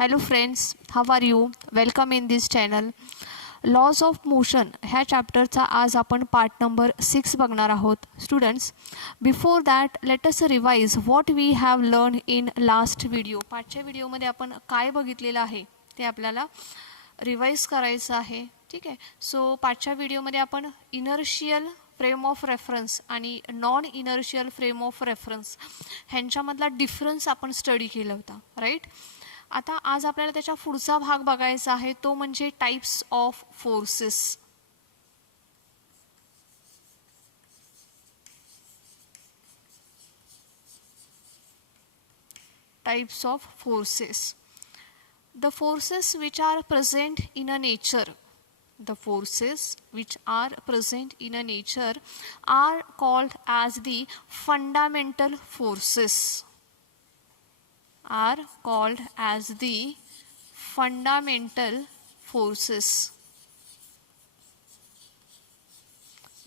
Hello friends, how are you? Welcome in this channel. Laws of motion ह्या चॅप्टरचा आज आपण पार्ट नंबर 6 बघणार आहोत. Students, before that let us revise what we have learn in last video. पाठच्या व्हिडिओमध्ये आपण काय बघितलेलं आहे ते आपल्याला रिवाइज करायचं आहे. ठीक आहे. सो पाठच्या व्हिडिओमध्ये आपण इनर्शियल फ्रेम ऑफ रेफरन्स आणि non inertial frame of reference ह्यांच्यामधला डिफरन्स आपण स्टडी केला होता, राईट. आता आज आपल्याला त्याचा पुढचा भाग बघायचा आहे, तो म्हणजे types of forces. Types of forces. The forces which are present in a nature, the forces which are present in a nature are called as the fundamental forces. Are called as the fundamental forces.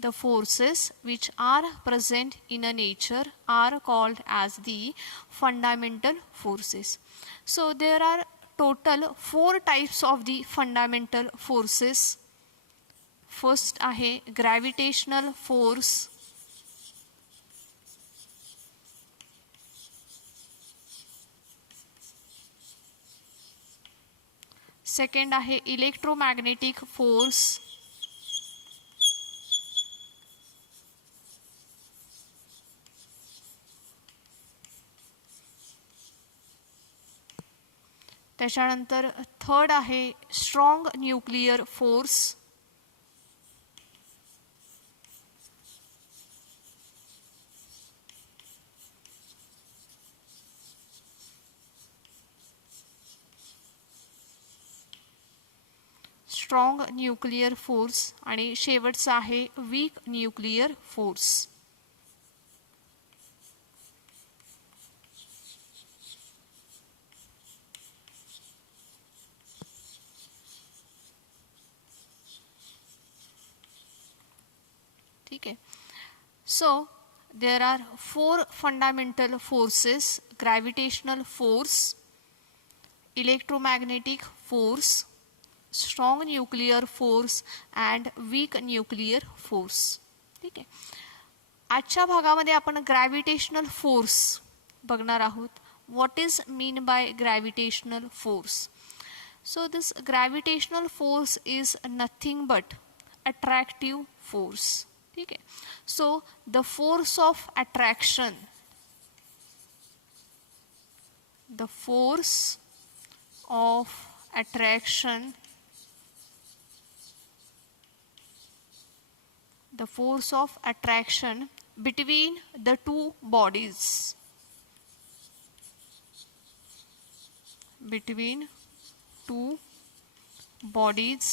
The forces which are present in a nature are called as the fundamental forces. So there are total 4 types of the fundamental forces. First आहे gravitational force. Second आहे electromagnetic force. त्याच्यानंतर third आहे strong nuclear force. Strong nuclear force आणि शेवटचा आहे weak nuclear force. ठीक आहे. So there are 4 fundamental forces: gravitational force, electromagnetic force, strong nuclear force and weak nuclear force. ठीक आहे. आजच्या भागामध्ये आपण ग्रॅव्हिटेशनल फोर्स बघणार आहोत. What is mean by gravitational force? So this gravitational force is nothing but attractive force. ठीक आहे. So the force of attraction, the force of attraction, the force of attraction between the two bodies, between two bodies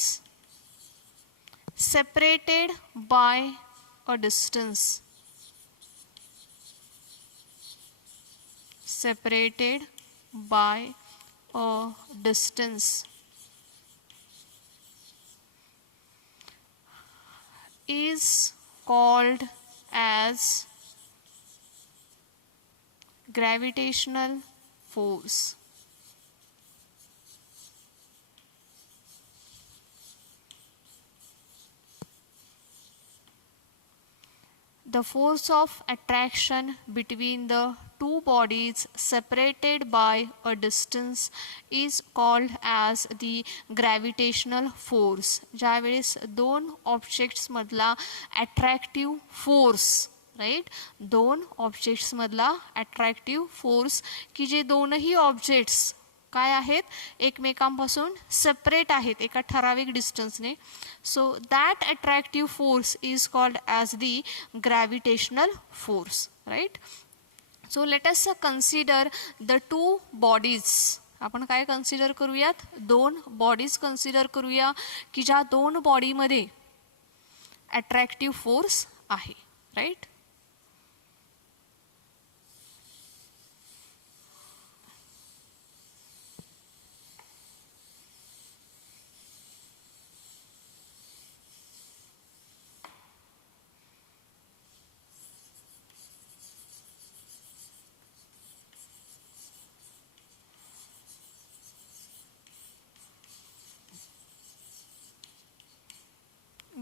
separated by a distance, separated by a distance, is called as gravitational force. The force of attraction between the two bodies separated by a distance is called as the gravitational force. ज्यावेळेस दोन objects मधला attractive force, right, दोन objects मधला attractive force की जे दोनही objects काय आहेत, एकमेकांपासून सेपरेट आहेत एका ठराविक डिस्टन्सने. So that attractive force is called as the gravitational force, right. So let us consider the two bodies. आपण काय कन्सिडर करूयात? दोन बॉडीज कन्सिडर करूया की ज्या दोन बॉडीमध्ये अट्रॅक्टिव्ह फोर्स आहे, राईट.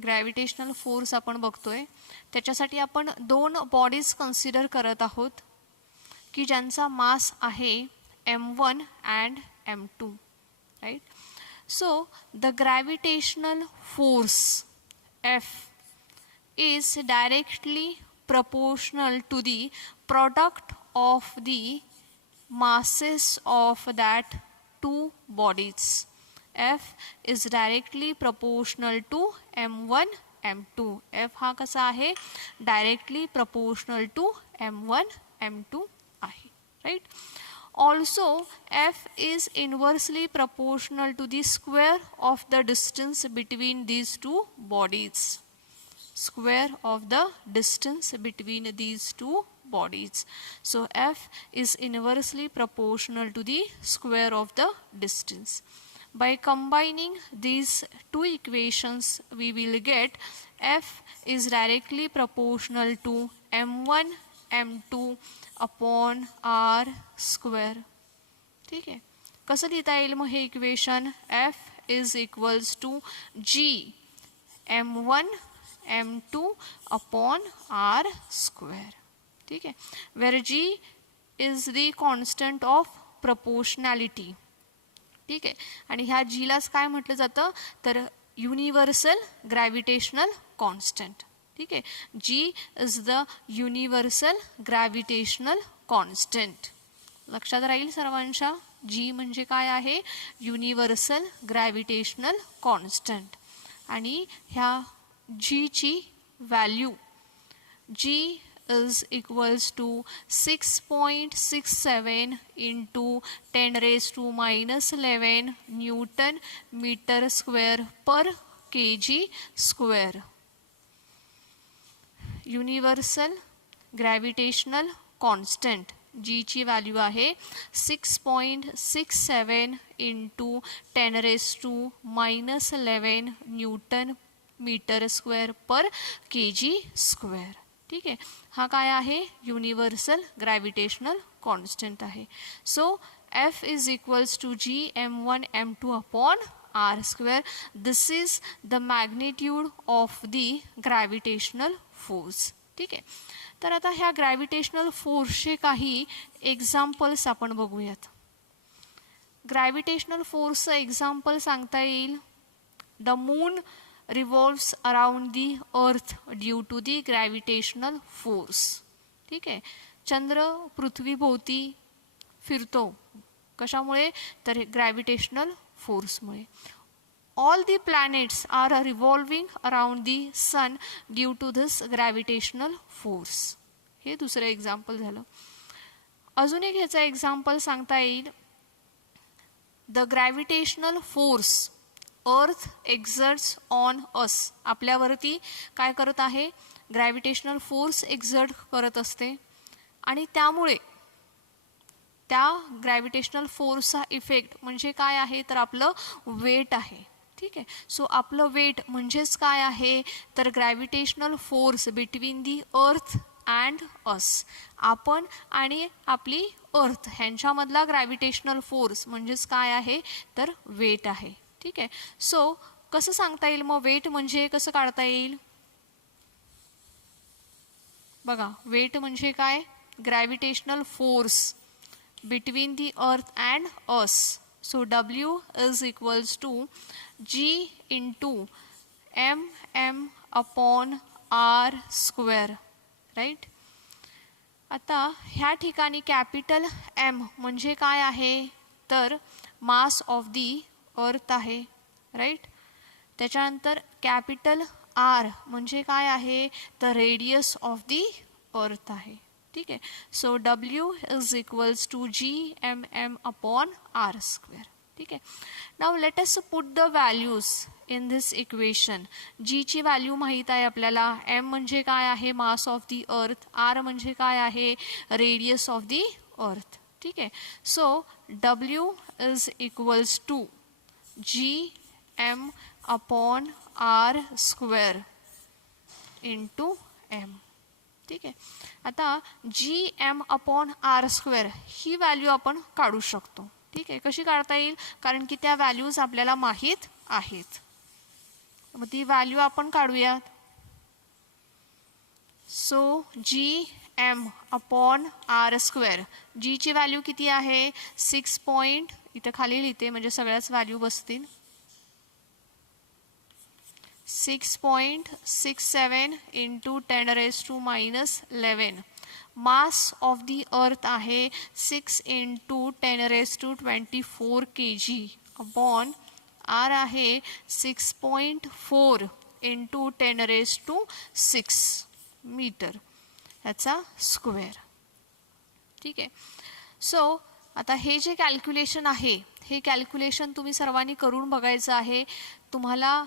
ग्रॅव्हिटेशनल फोर्स आपण बघतोय, त्याच्यासाठी आपण दोन बॉडीज कन्सिडर करत आहोत की ज्यांचा मास आहे m1 and m2, right. So the gravitational force F is directly proportional to the product of the masses of that two bodies. F is directly proportional to m1 m2. F हा कसा आहे, directly proportional to m1 m2 आहे, right. Also F is inversely proportional to the square of the distance between these two bodies. Square of the distance between these two bodies. So F is inversely proportional to the square of the distance. By combining these two equations, we will get F is directly proportional to m1 m2 upon r square. ठीक आहे. कसं लिहिता येईल मग हे equation? F is equals to G m1 m2 upon r square. ठीक आहे. Where G is the constant of proportionality. ठीक आहे. आणि ह्या जीलाच काय म्हटलं जातं तर युनिव्हर्सल ग्रॅव्हिटेशनल कॉन्स्टंट. ठीक आहे. G is the universal gravitational constant. लक्षात राहील सर्वांच्या, जी म्हणजे काय आहे, युनिव्हर्सल ग्रॅव्हिटेशनल कॉन्स्टंट. आणि ह्या जीची value, G is equals to 6.67 into 10 raised to minus 11 Newton meter square per kg square. Universal gravitational constant G ची व्हॅल्यू आहे 6.67 into 10 raised to minus 11 Newton meter square per kg square. ठीक आहे. हा काय आहे, युनिव्हर्सल ग्रॅव्हिटेशनल कॉन्स्टंट आहे. So F is equals to G m1 m2 upon r square. This is the magnitude of the gravitational force. ठीक आहे. तर आता ह्या ग्रॅव्हिटेशनल फोर्सचे काही एक्झाम्पल्स आपण बघूयात. ग्रॅव्हिटेशनल फोर्सचं एक्झाम्पल सांगता येईल, the moon revolves around the earth due to the gravitational force. ठीक आहे. चंद्र पृथ्वीभोवती फिरतो कशामुळे तर ग्रॅव्हिटेशनल फोर्समुळे. All the planets are revolving around the sun due to this gravitational force. हे दुसरं एक्झाम्पल झालं. अजून एक ह्याचा एक्झाम्पल सांगता येईल, द ग्रॅव्हिटेशनल फोर्स अर्थ एक्झर्ट्स ऑन अस. आपल्यावरती काय करत आहे, ग्रॅव्हिटेशनल फोर्स एक्झर्ट करत असते आणि त्यामुळे त्या ग्रॅव्हिटेशनल फोर्सचा इफेक्ट म्हणजे काय आहे तर आपलं वेट आहे. ठीक आहे. सो आपलं वेट म्हणजेच काय आहे तर gravitational force between the earth and अस. आपण आणि आपली अर्थ ह्यांच्यामधला ग्रॅव्हिटेशनल फोर्स म्हणजेच काय आहे तर वेट आहे. ठीक आहे. सो कसं सांगता येईल मग वेट म्हणजे कसं काढता येईल बघा. वेट म्हणजे काय, gravitational force between the earth and us. So W is equals to G into m upon r square. Right. आता ह्या ठिकाणी कॅपिटल M म्हणजे काय आहे तर मास ऑफ दी अर्थ आहे. राईट. त्याच्यानंतर कॅपिटल R म्हणजे काय आहे तर रेडियस ऑफ दी अर्थ आहे. ठीक आहे. So W is equals to G m upon r square. ठीक आहे. Now let us put the values in this equation. G ची व्हॅल्यू माहीत आहे आपल्याला, M म्हणजे काय आहे मास ऑफ दी अर्थ, R म्हणजे काय आहे रेडियस ऑफ दी अर्थ. ठीक आहे. So W is equals to G m upon r square into M. ठीक आहे. आता G m upon r square ही व्हॅल्यू आपण काढू शकतो. ठीक आहे. कशी काढता येईल, कारण की त्या व्हॅल्यूज आपल्याला माहीत आहेत. मग ती व्हॅल्यू आपण काढूयात. So G M upon R square. जीची व्हॅल्यू किती आहे 6 पॉईंट, इथं खाली लिहिते म्हणजे सगळ्याच व्हॅल्यू बसतील. 6.67 into 10⁻⁻11. Mass of the earth आहे 6 इंटू 10⁻24 kg अपॉन आर आहे 6.4 इंटू 10⁻6 मीटर ह्याचा स्क्वेअर. ठीक आहे. सो आता हे जे कॅल्क्युलेशन आहे हे कॅल्क्युलेशन तुम्ही सर्वांनी करून बघायचं आहे. तुम्हाला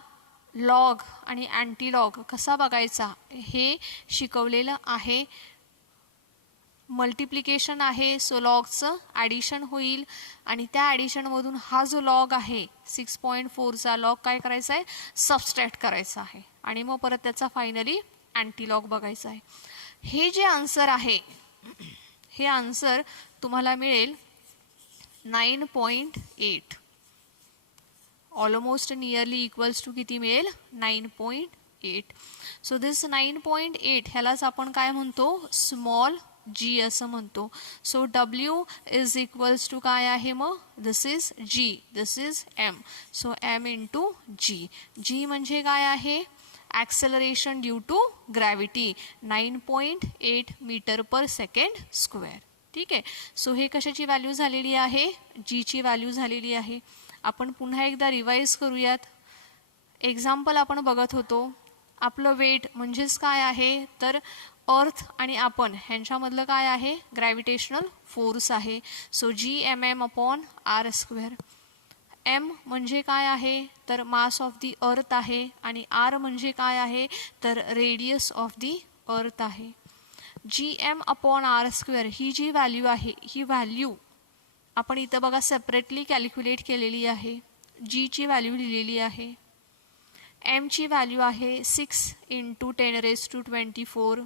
लॉग आणि अँटी लॉग कसा बघायचा हे शिकवलेलं आहे. मल्टिप्लिकेशन आहे सो लॉगचं ॲडिशन होईल आणि त्या ॲडिशनमधून हा जो लॉग आहे 6.4चा लॉग काय करायचा आहे सबस्ट्रॅक्ट करायचा आहे आणि मग परत त्याचा फायनली अँटी लॉग बघायचा आहे. हे जे आन्सर आहे हे आन्सर तुम्हाला मिळेल 9.8. ऑलमोस्ट नियरली इक्वल्स टू किती मिळेल 9.8. सो दिस 9.8 ह्यालाच आपण काय म्हणतो स्मॉल जी असं म्हणतो. So W is equals to काय आहे मग this is G, this is M. So M into G. G म्हणजे काय आहे acceleration due to gravity 9.8 metre per second square. ठीक आहे. सो हे कशाची व्हॅल्यू झालेली आहे जीची व्हॅल्यू झालेली आहे. आपण पुन्हा एकदा रिवाइज करूयात. एक्झाम्पल आपण बघत होतो. आपलं वेट म्हणजेच काय आहे तर अर्थ आणि आपण ह्यांच्यामधलं काय आहे ग्रॅव्हिटेशनल फोर्स आहे. So G M M upon R square. M म्हणजे काय आहे तर मास ऑफ दी अर्थ आहे आणि आर म्हणजे काय आहे तर रेडियस ऑफ दी अर्थ आहे. G M upon R square ही जी व्हॅल्यू आहे ही व्हॅल्यू आपण इथं बघा सेपरेटली कॅल्क्युलेट केलेली आहे. जीची व्हॅल्यू लिहिलेली आहे. एमची व्हॅल्यू आहे 6 इंटू 10⁻24.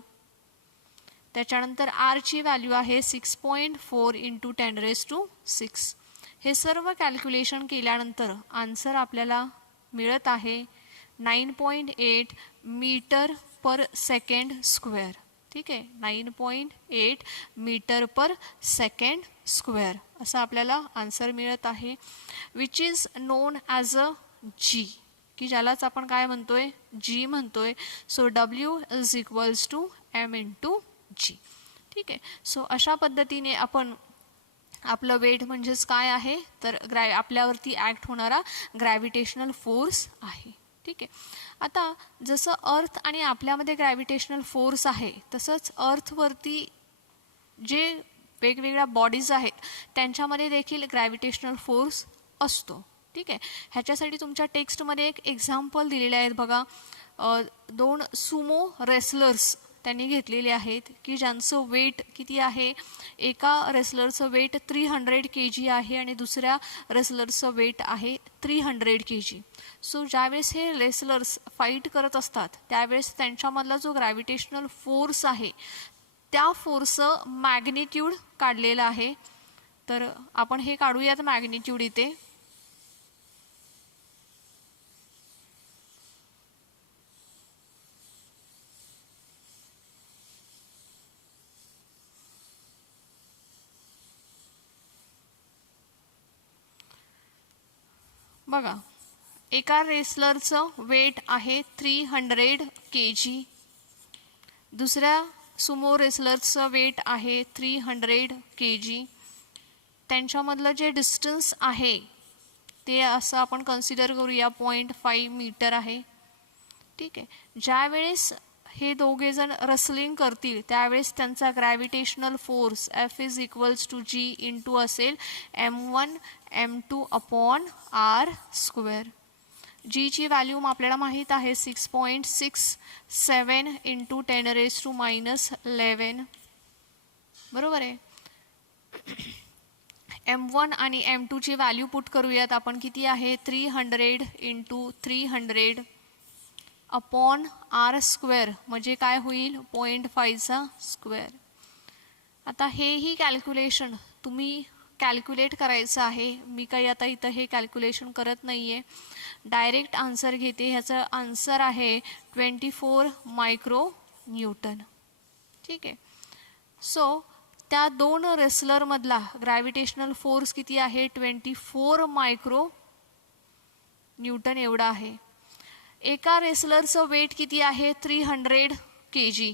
त्याच्यानंतर आरची व्हॅल्यू आहे 6.4 इंटू 10⁻6. हे सर्व कॅल्क्युलेशन केल्यानंतर आन्सर आपल्याला मिळत आहे 9.8 मीटर पर सेकंड स्क्वेअर. ठीक आहे 9.8 मीटर पर सेकंड स्क्वेअर असं आपल्याला आन्सर मिळत आहे. Which is known as a g, की ज्यालाच आपण काय म्हणतोय जी म्हणतोय. So W is equals to m into g. ठीक आहे. सो अशा पद्धतीने आपण आपलं वेट म्हणजेच काय आहे तर आपल्यावरती ॲक्ट होणारा ग्रॅव्हिटेशनल फोर्स आहे. ठीक आहे. आता जसं अर्थ आणि आपल्यामध्ये ग्रॅव्हिटेशनल फोर्स आहे तसंच अर्थवरती जे वेगवेगळ्या बॉडीज आहेत त्यांच्यामध्ये देखील ग्रॅव्हिटेशनल फोर्स असतो. ठीक आहे. ह्याच्यासाठी तुमच्या टेक्स्टमध्ये एक एक्झाम्पल दिलेले आहेत बघा. 2 सुमो रेसलर्स त्यांनी घेतलेले आहेत की ज्यांचं वेट किती आहे. एका रेसलरचं वेट 300 kg आहे आणि दुसऱ्या रेसलरचं वेट आहे 300 kg. सो ज्यावेळेस हे रेसलर्स फाईट करत असतात त्यावेळेस त्यांच्यामधला जो ग्रॅव्हिटेशनल फोर्स आहे त्या फोर्सचं मॅग्निट्यूड काढलेलं आहे. तर आपण हे काढूयात मॅग्निट्यूड इथे. बघा एका रेसलरचं वेट आहे 300 kg. दुसऱ्या सुमो रेसलरचं वेट आहे 300 kg. त्यांच्यामधलं जे डिस्टन्स आहे ते असं आपण कन्सिडर करूया 0.5 मीटर आहे. ठीक आहे. ज्यावेळेस हे दोघेजण रेसलिंग करतील त्यावेळेस त्यांचा gravitational force F is equals to G into असेल M1 M2 upon R square. जीची व्हॅल्यू आपल्याला माहीत आहे 6.67 इंटू 10⁻⁻11. बरोबर आहे. M1 आणि M2ची व्हॅल्यू पुट करूयात आपण किती आहे 300 इंटू 300 अपॉन आर स्क्वेअर म्हणजे काय होईल 0.5चा स्क्वेअर. आता हेही कॅल्क्युलेशन तुम्ही कॅल्क्युलेट करायचं आहे. मी काही आता इथं हे कॅल्क्युलेशन करत नाही आहे, डायरेक्ट आन्सर घेते. ह्याचं आन्सर आहे 24 मायक्रो न्यूटन. ठीक आहे. सो त्या दोन रेसलरमधला ग्रॅव्हिटेशनल फोर्स किती आहे? 24 मायक्रो न्यूटन एवढा आहे. एका रेसलरचं वेट किती आहे? 300 kg.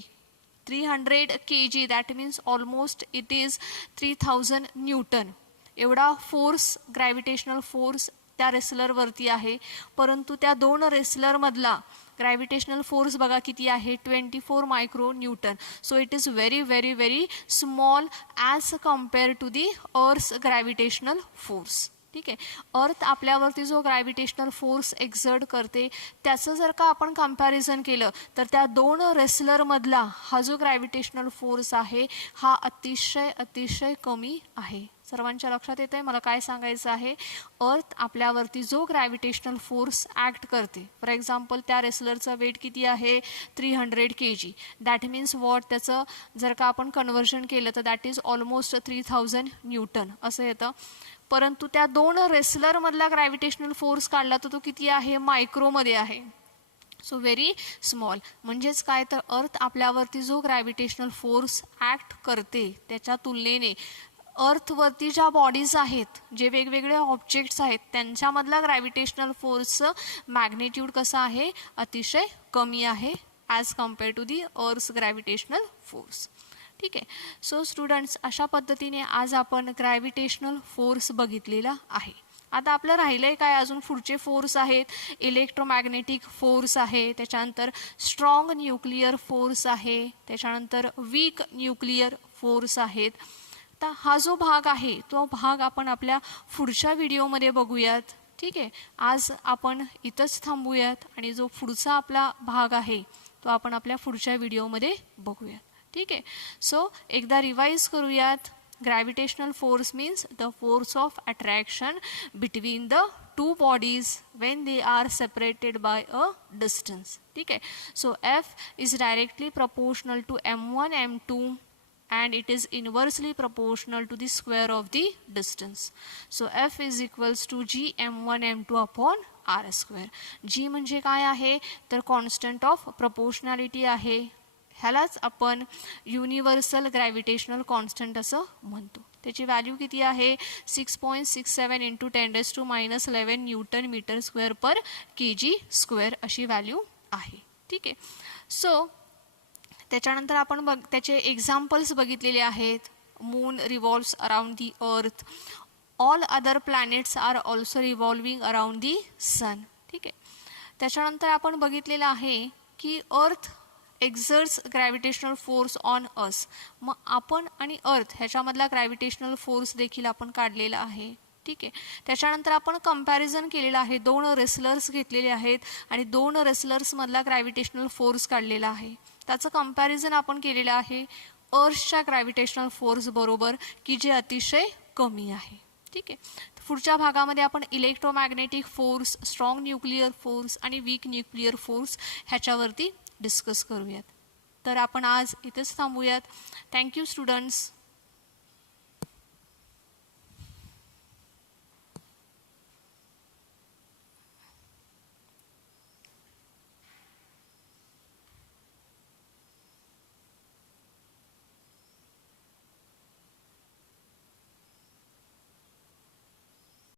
300 kg, that means almost it is 3000 Newton. एवढा फोर्स, ग्रॅव्हिटेशनल फोर्स त्या रेसलरवरती आहे. परंतु त्या दोन रेसलरमधला ग्रॅव्हिटेशनल फोर्स बघा किती आहे? 24 micro newton. So it is very very very small as compare to the earth's gravitational force. ठीक आहे. अर्थ आपल्यावरती जो ग्रॅव्हिटेशनल फोर्स एक्झर्ट करते त्याचं जर का आपण कम्पॅरिझन केलं तर त्या दोन रेसलरमधला हा जो ग्रॅव्हिटेशनल फोर्स आहे हा अतिशय अतिशय कमी आहे. सर्वांच्या लक्षात येत आहे मला काय सांगायचं आहे? अर्थ आपल्यावरती जो ग्रॅव्हिटेशनल फोर्स ॲक्ट करते, फॉर एक्झाम्पल त्या रेसलरचं वेट किती आहे? 300 kg. दॅट मीन्स वॉट, त्याचं जर का आपण कन्व्हर्जन केलं तर दॅट इज ऑलमोस्ट 3000 न्यूटन असं येतं. परंतु त्या दोन रेसलरमधला ग्रॅव्हिटेशनल फोर्स काढला तर तो किती आहे? मायक्रोमध्ये आहे. So very small. म्हणजेच काय तर अर्थ आपल्यावरती जो ग्रॅव्हिटेशनल फोर्स ॲक्ट करते त्याच्या तुलनेने अर्थवरती ज्या बॉडीज आहेत, जे वेगवेगळे ऑब्जेक्ट्स आहेत, त्यांच्यामधला ग्रॅव्हिटेशनल फोर्सचं मॅग्नेट्यूड कसं आहे? अतिशय कमी आहे as compare to the earth's gravitational force. ठीक आहे. सो स्टुडंट्स, अशा पद्धतीने आज आपण ग्रॅव्हिटेशनल फोर्स बघितलेला आहे. आता आपलं राहिलंय काय? अजून पुढचे फोर्स आहेत. इलेक्ट्रोमॅग्नेटिक फोर्स आहे, त्याच्यानंतर स्ट्रॉंग न्यूक्लिअर फोर्स आहे, त्याच्यानंतर वीक न्यूक्लिअर फोर्स आहेत. तर हा जो भाग आहे तो भाग आपण आपल्या पुढच्या व्हिडिओमध्ये बघूयात. ठीक आहे. आज आपण इथंच थांबूयात आणि जो पुढचा आपला भाग आहे तो आपण आपल्या पुढच्या व्हिडिओमध्ये बघूयात. ठीक आहे. सो एकदा रिवाइज करूयात. Gravitational force means the force of attraction between the two bodies when they are separated by a distance. ठीक आहे. So F is directly proportional to m1 m2 and it is inversely proportional to the square of the distance. So F is equals to g m1 m2 upon r square. G म्हणजे काय आहे तर constant of proportionality आहे. ह्यालाच आपण universal gravitational constant असं म्हणतो. त्याची व्हॅल्यू किती आहे? 6.67 इंटू 10⁻11 न्यूटन मीटर स्क्वेअर पर kg स्क्वेअर अशी व्हॅल्यू आहे. ठीक आहे. सो त्याच्यानंतर आपण त्याचे एक्झाम्पल्स बघितलेले आहेत. Moon revolves around the earth. All other planets are also revolving around the sun. ठीक आहे. त्याच्यानंतर आपण बघितलेलं आहे की earth exerts gravitational force on us. मग आपण आणि अर्थ ह्याच्यामधला ग्रॅव्हिटेशनल फोर्स देखील आपण काढलेला आहे. ठीक आहे. त्याच्यानंतर आपण कम्पॅरिझन केलेलं आहे. दोन रेसलर्स घेतलेले आहेत आणि दोन रेसलर्समधला ग्रॅव्हिटेशनल फोर्स काढलेला आहे. त्याचं कम्पॅरिझन आपण केलेलं आहे अर्थच्या ग्रॅव्हिटेशनल फोर्स बरोबर की जे अतिशय कमी आहे. ठीक आहे. पुढच्या भागामध्ये आपण electromagnetic force, strong nuclear force आणि वीक न्यूक्लिअर फोर्स ह्याच्यावरती डिस्कस करूयात. तर आपण आज इथेच थांबूयात. Thank you students.